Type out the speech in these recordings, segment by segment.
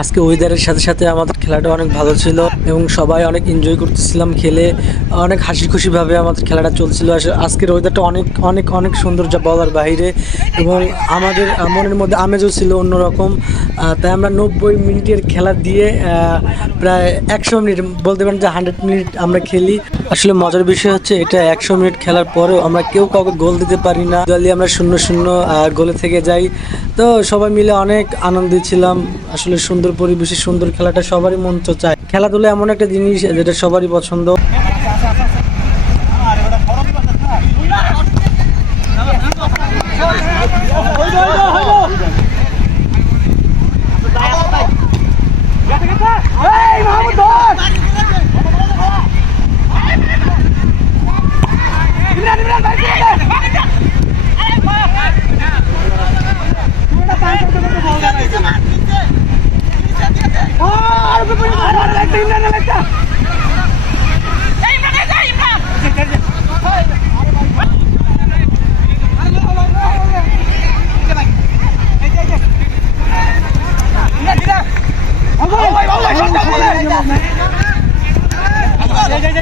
আজকে ওয়েদারের সাথে সাথে আমাদের খেলাটা অনেক ভালো ছিল এবং সবাই অনেক এনজয় করতেছিলাম খেলে। অনেক হাসি খুশিভাবে আমাদের খেলাটা চলছিল। আজকের ওয়েদারটা অনেক অনেক অনেক সুন্দর যা বলার বাইরে। এবং আমাদের মনের মধ্যে আমেজও ছিল অন্যরকম। তাই আমরা নব্বই মিনিটের খেলা দিয়ে প্রায় একশো মিনিট বলতে পারেন যে হান্ড্রেড মিনিট আমরা খেলি। আসলে মজার বিষয় হচ্ছে এটা একশো মিনিট খেলার পরেও আমরা কেউ কাউকে গোল দিতে পারি না। দলই আমরা শূন্য শূন্য গোলে থেকে যাই। তো সবাই মিলে অনেক আনন্দে ছিলাম। আসলে সুন্দর পরিবেশে সুন্দর খেলাটা সবারই মন তো চায়। খেলাধুলা এমন একটা জিনিস যেটা সবারই পছন্দ।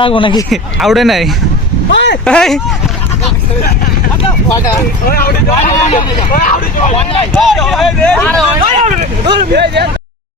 লাগবো নাকি? আউটে নাই। এই,